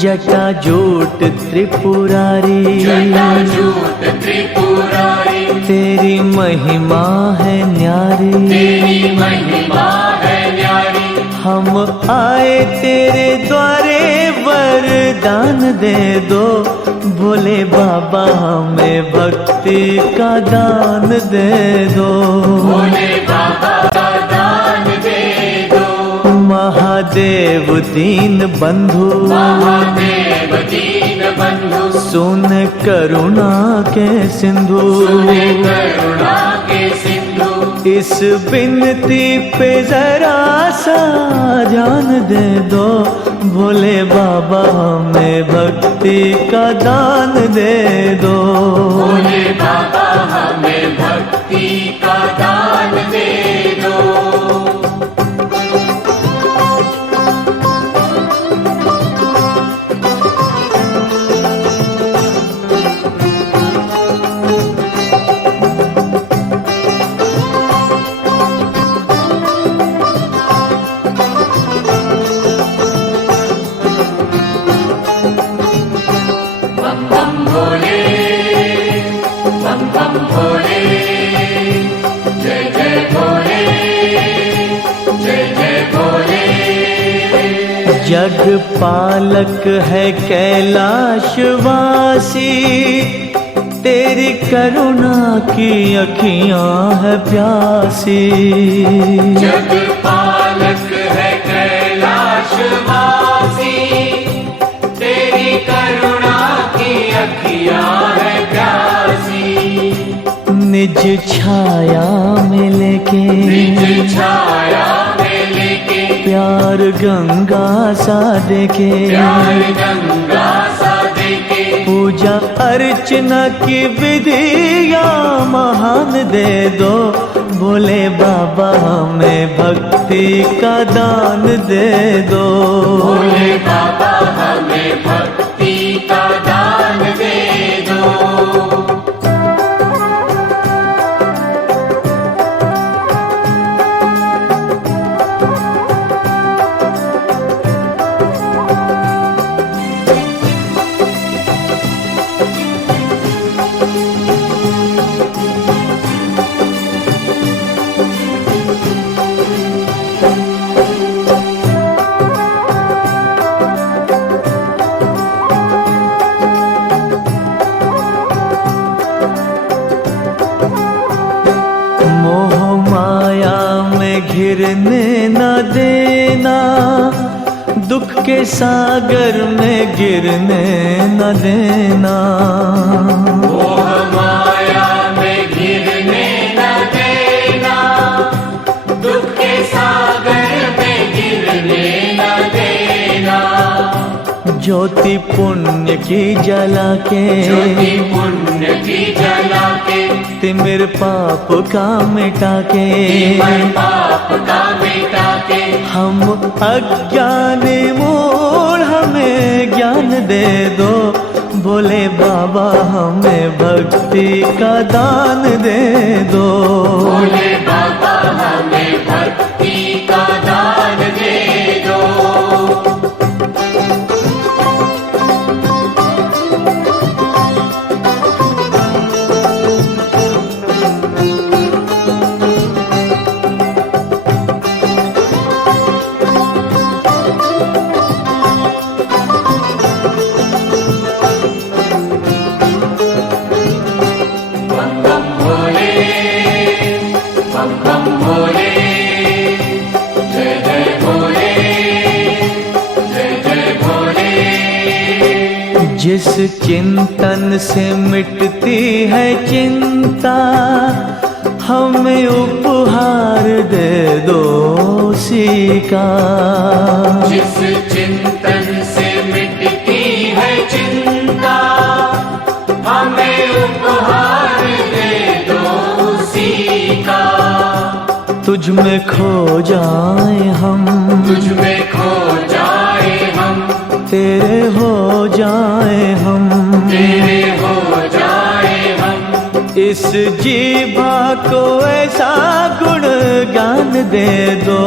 जटाजूट त्रिपुरारी, जटाजूट त्रिपुरारी, तेरी महिमा है न्यारी, तेरी महिमा है न्यारी। हम आए तेरे द्वारे वरदान दे दो, भोले बाबा हमें भक्ति का दान दे दो, भोले बाबा का दान दे दो। महादेव दीन बंधु, महादेव दीन बंधु, सुन करुणा के सिंधु, सुने करुणा के सिंधु। इस विनती पे जरा सा ध्यान दे दो, भोले बाबा हमें भक्ति का दान दे दो, भोले बाबा हमें भक्ति का दान दे दो। भोले, जय जय भोले, जय जय भोले। जग पालक है कैलाशवासी, तेरी करुणा की अखियां है प्यासी, जग पालक है कैलाशवासी, तेरी करुणा की अखियां है प्यासी। निज छाया में लेके, निज छाया में लेके, प्यार गंगा सा देके, प्यार गंगा सा देके, पूजा अर्चना की विधिया महान दे दो, भोले बाबा हमें भक्ति का दान दे दो, भोले बाबा हमें भक्ति का दान दे दो। घिरने न देना, दुख के सागर में गिरने न देना, मोह माया में गिरने न देना, दुख के सागर में गिरने न देना। ज्योति पुण्य की जला के, ज्योति पुण्य की जला के, तिमिर पाप का मिटा के, तिमिर पाप का मिटा के, हम अज्ञान मूढ़ हमें ज्ञान दे दो, भोले बाबा हमें भक्ति का दान दे दो, भोले बाबा हमें भक्ति का दान दे दो। जिस चिंतन से मिटती है चिंता, हमें उपहार दे दो उसी का, जिस चिंतन से मिटती है चिंता, हमें उपहार दे दो उसी का। तुझ में खो जाए हम, तुझ में खो जाए हम, तेरे हो जाए हम, तेरे हो जाए हम। इस जीवा को ऐसा गुण गान दे दो,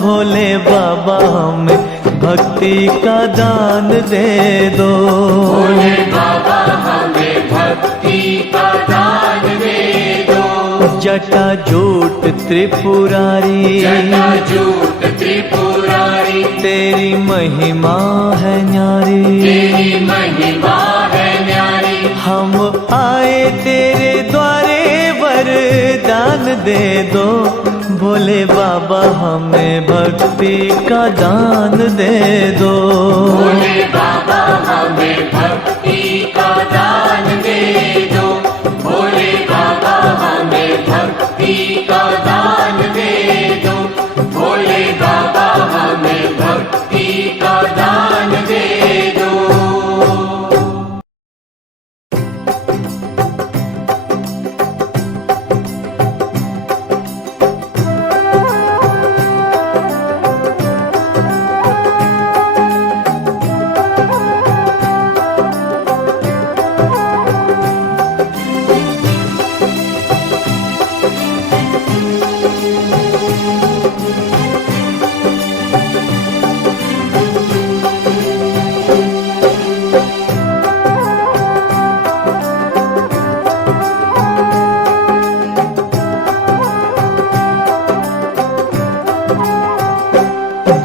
भोले बाबा हमें भक्ति का दान दे दो। भोले बाबा हमें भक्ति का दान दे दो। जटा जूट त्रिपुरारी, जटाजूट त्रिपुरारी, तेरी महिमा है न्यारी। तेरी महिमा है न्यारी। हम आए तेरे द्वारे, वरदान दे दो। भोले बाबा हमें भक्ति का दान दे दो। भोले बाबा हमें भक्ति का दान दे दो। भोले बाबा हमें भक्ति का दान दे दो। भोले बाबा हमें भक्ति का दान दे दो।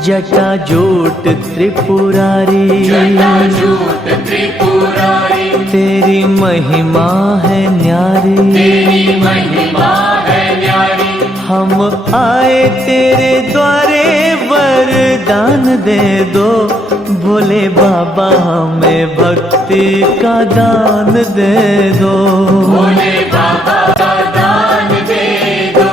जटा जूट त्रिपुरारी, जटाजूट त्रिपुरारी, तेरी महिमा है न्यारी। तेरी महिमा है न्यारी। हम आए तेरे द्वारे, वरदान दे दो। भोले बाबा हमें भक्ति का दान दे दो। भोले बाबा का दान दे दो।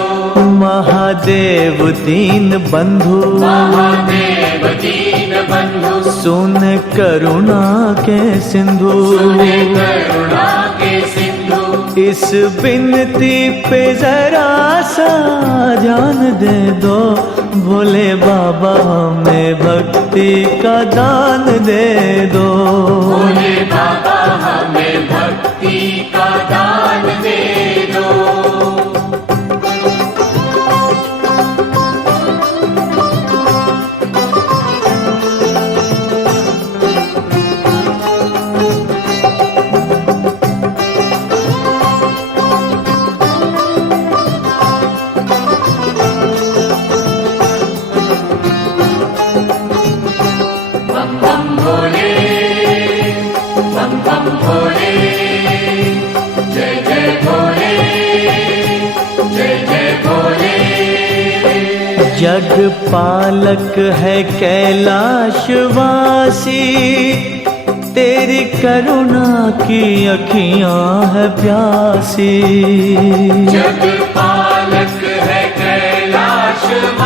महादेव दीन बंधु, महादेव दीन बंधु, सुन करुणा के सिंधु। सुने करुणा के सिंधु। इस बिनती पे जरा सा ध्यान दे दो। भोले बाबा हमें भक्ति का दान दे दो। भोले बाबा हमें भक्ति का दान दे दो। बम बम भोले, बम बम भोले, जय जय भोले, जय जय भोले। जग पालक है कैलाशवासी, तेरी करुणा की अखियां है प्यासी। जग पालक है कैलाशवासी,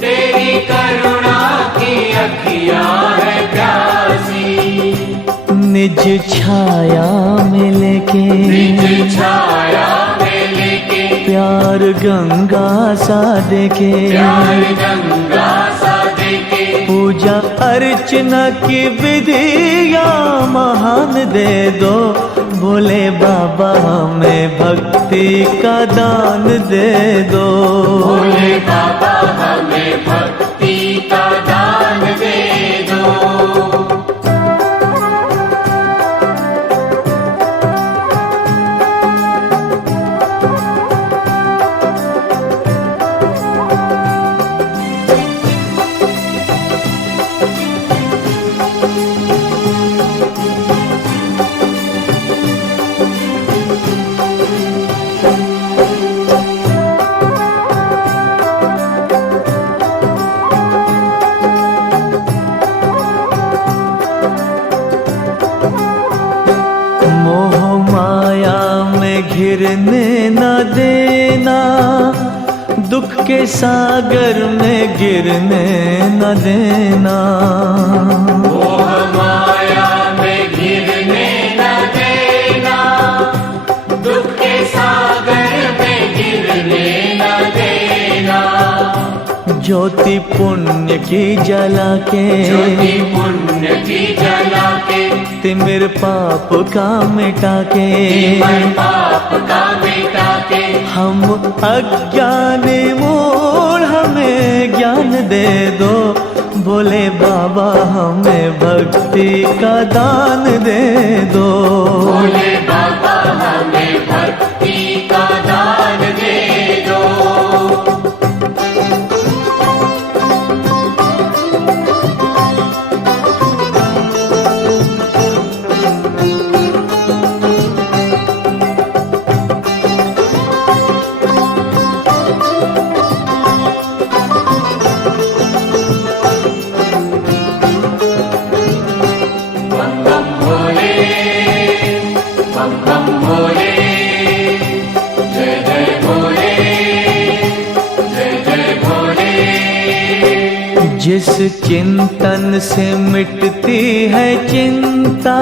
तेरी करुणा की अखियां है प्यासी। निज छाया में लेके, निज छाया में लेके, प्यार गंगा सा देके। प्यार गंगा सा देके, पूजा अर्चना की विधिया महान दे दो। भोले बाबा हमें भक्ति का दान दे दो। भोले बाबा हमें भक्ति का दान दे दो। मोह माया में घिरने न देना, दुख के सागर में गिरने न देना। मोह माया में घिरने न देना, दुख के सागर में गिरने न देना। ज्योति पुण्य की जला के, ज्योति पुण्य की जला के, तिमिर पाप का मिटा के। तिमिर पाप का मिटा के, हम अज्ञान मूढ़ हमें हमें ज्ञान दे दो, भोले बाबा हमें भक्ति का दान दे दो। भोले बाबा हमें भक्ति का दान दे दो। जिस चिंतन से मिटती है चिंता,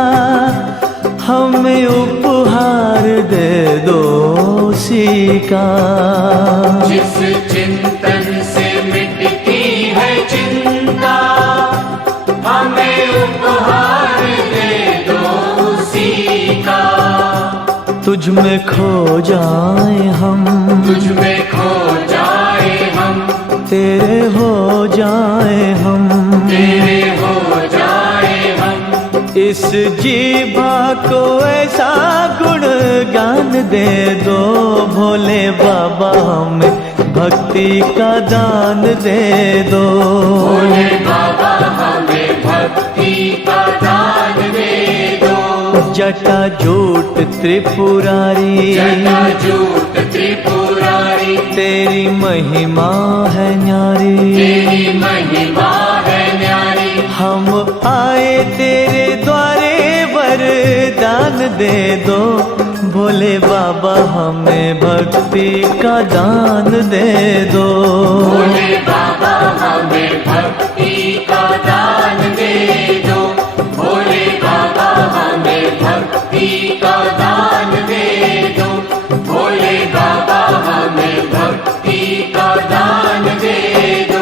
हमें उपहार दे दो उसी का। जिस चिंतन से मिटती है चिंता, हमें उपहार दे दो उसी का। तुझ में खो जाए हम, तुझ में खो जाए हम, तेरे हो जाए हम, तेरे हो जाए हम। इस जीवा को ऐसा गुण गान दे दो, भोले बाबा हमें भक्ति का दान दे दो। भोले बाबा हमें भक्ति का दान दे दो। जटा जूट त्रिपुरारी, जटा जूट त्रिपुरारी, तेरी महिमा है न्यारी, तेरी महिमा है न्यारी। हम आए तेरे द्वारे वरदान दे दो, भोले बाबा हमें भक्ति का दान दे दो। भोले बाबा हमें भक्ति का दान दे दो। भोले बाबा हमें भक्ति का दान दे दो। भोले बाबा हमें भक्ति का दान दे दो।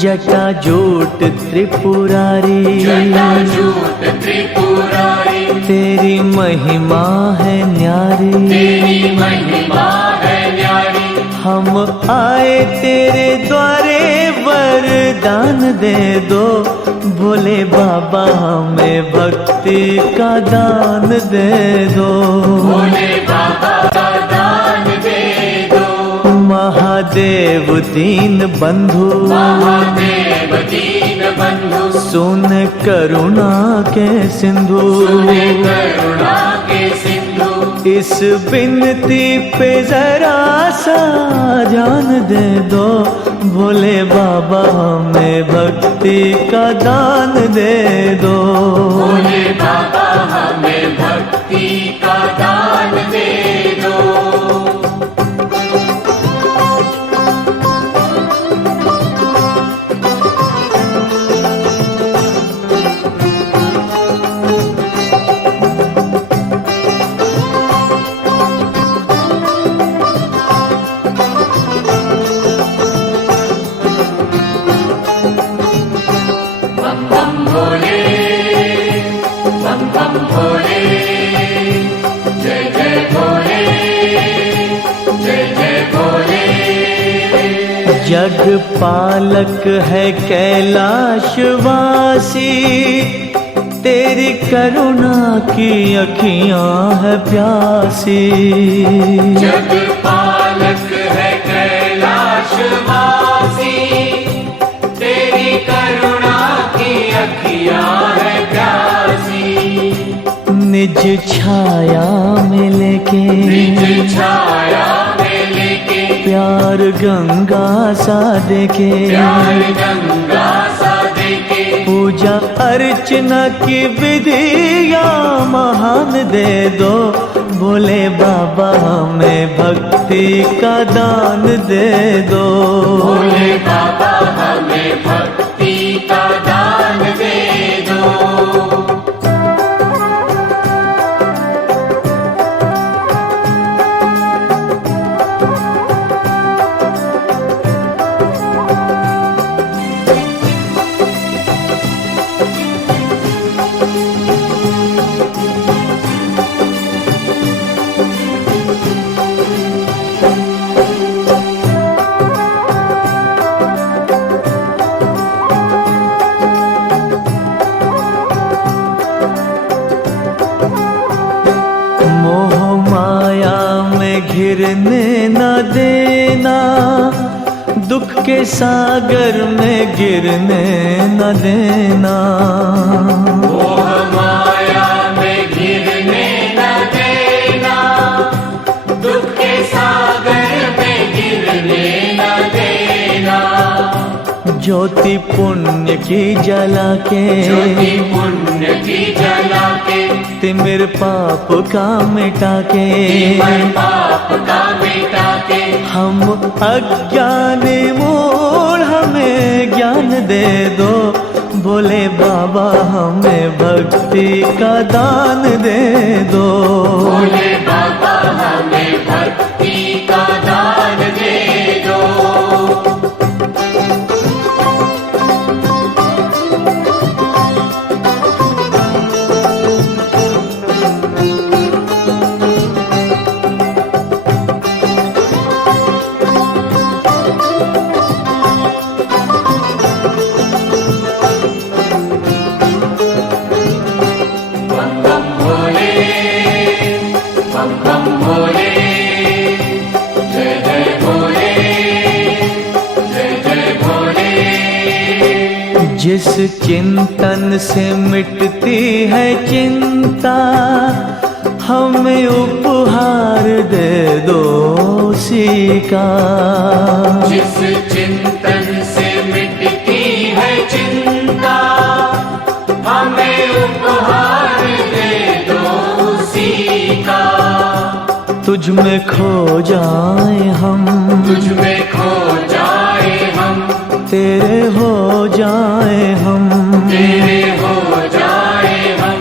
जटा जूट त्रिपुरारी, जटा जूट त्रिपुरारी, तेरी महिमा है न्यारी, तेरी महिमा है न्यारी। हम आए तेरे द्वारे वरदान दे दो, भोले बाबा हमें भक्ति का दान दे दो। भोले बाबा का दान दे दो। महादेव दीन बंधु, महादेव दीन बंधु, सुन करुणा के सिंधु, सुने करुणा के सिंधु। इस बिनती पे जरा सा ध्यान दे दो, भोले बाबा हमें भक्ति का दान दे दो। भोले बाबा हमें भक्ति का दान दे दो। जग पालक है कैलाशवासी, तेरी करुणा की अखियां है प्यासी। जग पालक है कैलाशवासी, तेरी करुणा की अखियां है प्यासी। निज छाया में लेके, निज छाया में लेके, प्यार गंगा सा देके, प्यार गंगा सा देके, पूजा अर्चना की विधिया महान दे दो, भोले बाबा हमें भक्ति का दान दे दो। भोले बाबा हमें भक्ति का दान दे दो। मोह माया में घिरने न देना, दुख के सागर में गिरने न देना। मोह माया में घिरने न देना, दुख के सागर में गिरने न देना। ज्योति पुण्य की जला के, ज्योति पुण्य की जला के, तिमिर पाप का मिटा के, तिमिर पाप का मिटा के, हम अज्ञानी मूढ़ हमें ज्ञान दे दो, भोले बाबा हमें भक्ति का दान दे दो। भोले बाबा हमें भक्ति का दान दे दो। बम बम भोले, जय जय भोले, जय जय भोले। जिस चिंतन से मिटती है चिंता, हमें उपहार दे दो उसी का। जिस चिंतन से मिटती है चिंता, हमें उपहार दे दो उसी का। तुझ में खो जाए हम, तुझ में खो जाए हम, तेरे हो जाए हम, तेरे हो जाए हम।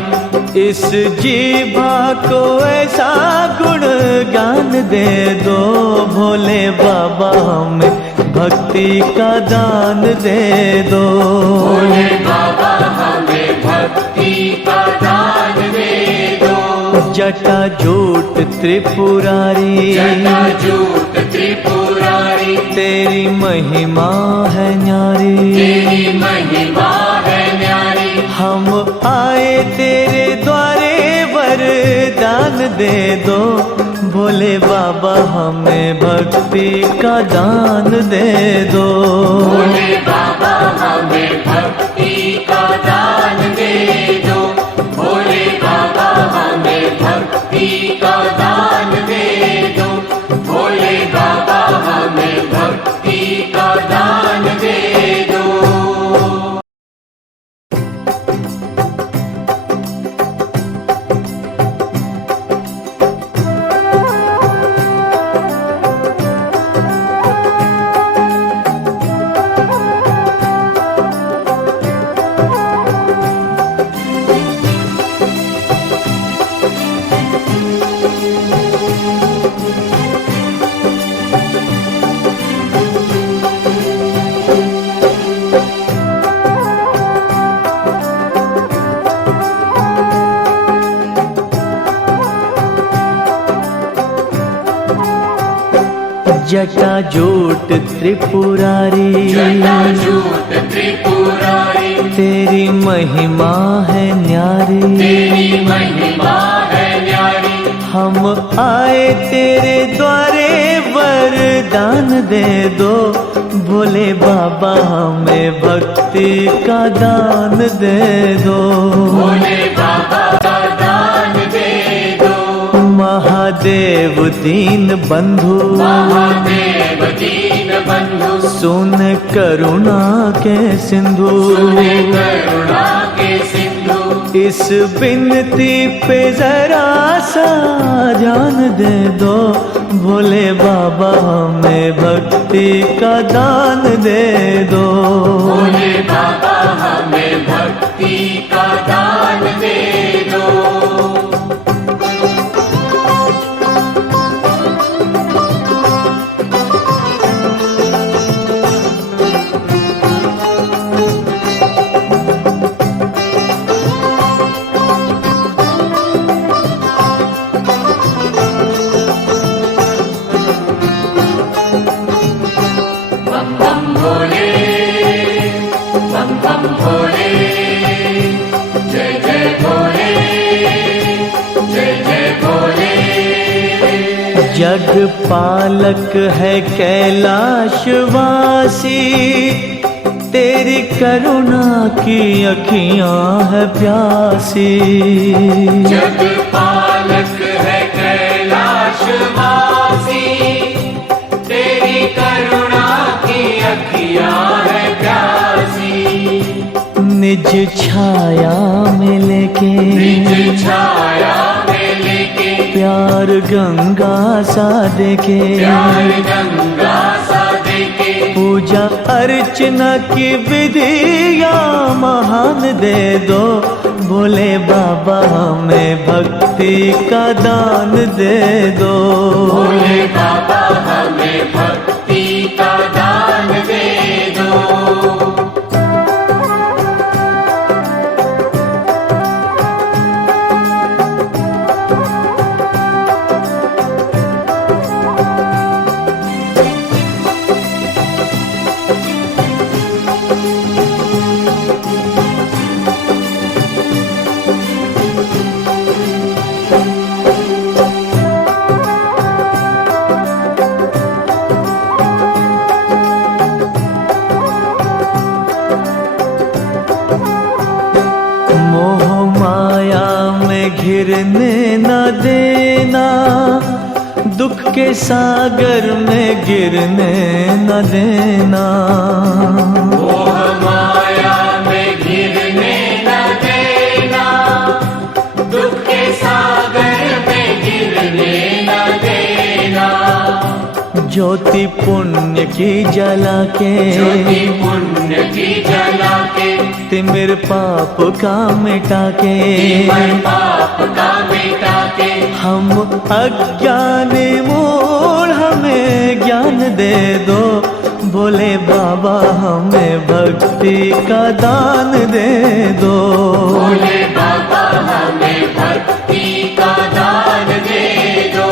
इस जीवा को ऐसा गुण गान दे दो, भोले बाबा हमें भक्ति का दान दे दो। भोले बाबा हमें भक्ति का दान दे दो। जटा जूट त्रिपुरारी, जटा जूट त्रिपुरारी, तेरी महिमा है न्यारी। तेरी महिमा है न्यारी। हम आए तेरे द्वारे वरदान दे दो, भोले बाबा हमें भक्ति का दान दे दो। भोले बाबा हमें भक्ति का दान दे दो। भोले बाबा हमें भक्ति का दान दे दो। भोले बाबा हमें भक्ति का दान दे दो। जटा जूट त्रिपुरारी, जटा जूट त्रिपुरारी, तेरी महिमा है न्यारी। तेरी महिमा है न्यारी। हम आए तेरे द्वारे वरदान दे दो, भोले बाबा हमें भक्ति का दान दे दो। भोले बाबा का दान दे दो। महादेव दीन बंधु, महादेव दीन बंधु, सुन करुणा के सिंधु, सुने करुणा के सिंधु, इस बिनती पे जरा सा ध्यान दे दो, भोले बाबा हमें भक्ति का दान दे दो। भोले बाबा हमें भक्ति का दान दे दो। बम बम भोले, बम बम भोले, जय जय भोले, जय जय भोले। जग पालक है कैलाशवासी, तेरी करुणा की अखियां है प्यासी। जग पालक है कैलाशवासी, तेरी करुणा की अखियां है प्यासी। निज छाया में लेके, निज छाया में लेके, प्यार गंगा सा देके, प्यार गंगा सा देके, पूजा अर्चना की विधिया महान दे दो, भोले बाबा हमें भक्ति का दान दे दो। भोले बाबा हमें भक्ति का दान दे दो। मोह माया में घिरने न देना, दुख के सागर में गिरने न देना। मोह माया में घिरने न देना, दुख के सागर में गिरने न देना। ज्योति पुण्य की जला के, ज्योति पुण्य की जला के, तिमिर पाप का मिटा के, तिमिर पाप का मिटा के, हम अज्ञान मूढ़ हमें ज्ञान दे दो, भोले बाबा हमें भक्ति का दान दे दो। भोले बाबा हमें भक्ति का दान दे दो।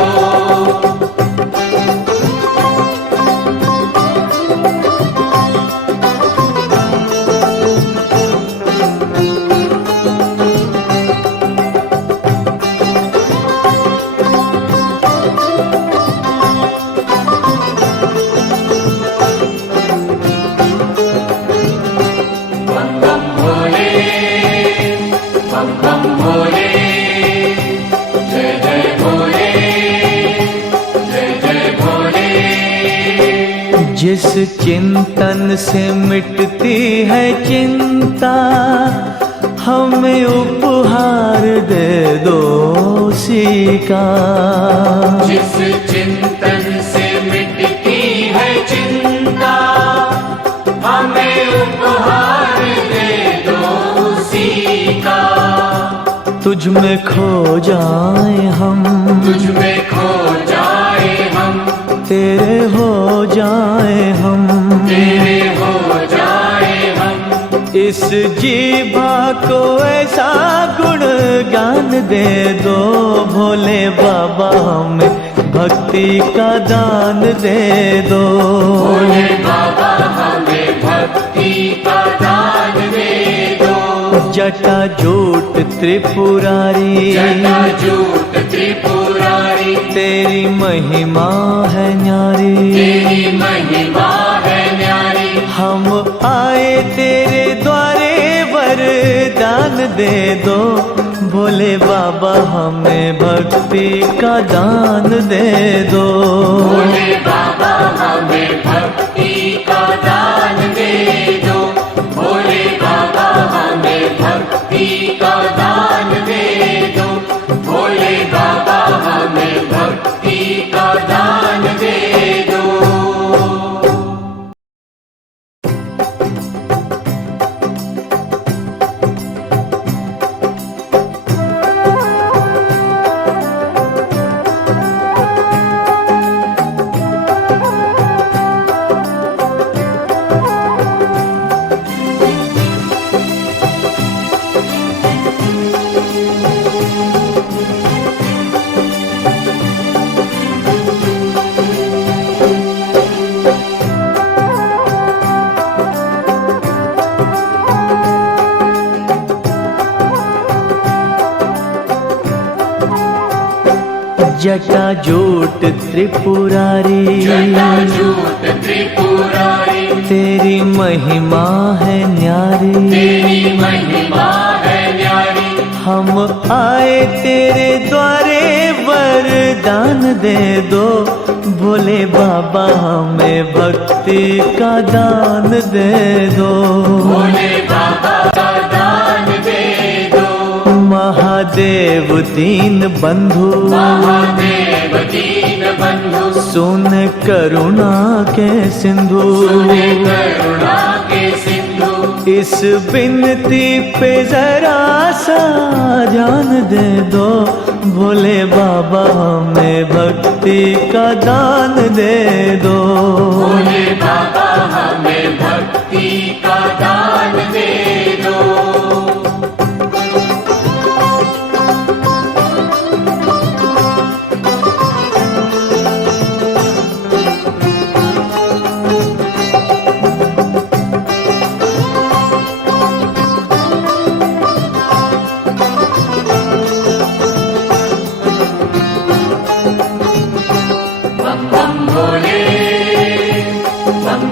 बम बम भोले, बम बम भोले, जय जय भोले, जय जय भोले। जिस चिंतन से मिटती है चिंता, हमें उपहार दे दो उसी का। जिस चिंतन से मिटती है चिंता, हमें उपहार दे दो उसी का। तुझ में खो जाए हम, तुझ में खो जाए हम, तेरे हो जाए हम, तेरे हो जाए हम। इस जीवा को ऐसा गुण गान दे दो, भोले बाबा हमें भक्ति का दान दे दो। भोले बाबा हमें भक्ति का दान दे दो। जटा जूट त्रिपुरारी, जटा जूट त्रिपुरारी, तेरी महिमा है न्यारी। तेरी महिमा है न्यारी। हम आए तेरे द्वारे वरदान दे दो, भोले बाबा हमें भक्ति का दान दे दो। भोले बाबा हमें भक्ति का दान जटाजूट त्रिपुरारी जटाजूट त्रिपुरारी तेरी महिमा है न्यारी तेरी महिमा है न्यारी हम आए तेरे द्वारे वरदान दे दो भोले बाबा हमें भक्ति का दान दे दो भोले बाबा का दान दे दो महादेव दीन बंधु महादेव दीन बंधु सुन करुणा के सिंधु सुने करुणा के सिंधु इस बिनती पे जरा सा ध्यान दे दो भोले बाबा हमें भक्ति का दान दे दो भोले बाबा हमें भक्ति का दान दे दो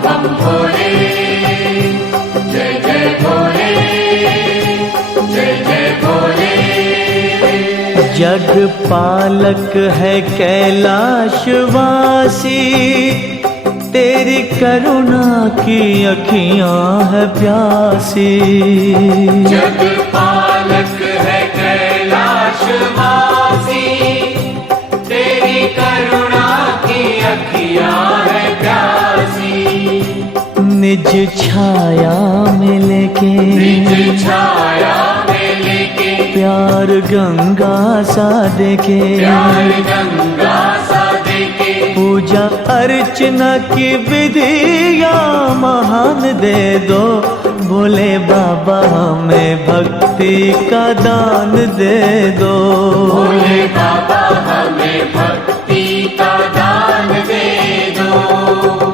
बम भोले जय जय भोले जय जय भोले जग पालक है कैलाशवासी तेरी करुणा की अखियां है प्यासी जग पालक है कैलाशवासी तेरी करुणा की अखियां है प्यासी निज छाया में लेके निज छाया में लेके प्यार गंगा सा देके प्यार गंगा सा देके पूजा अर्चना की विधिया महान दे दो भोले बाबा हमें भक्ति का दान दे दो भोले बाबा हमें भक्ति का दान दे दो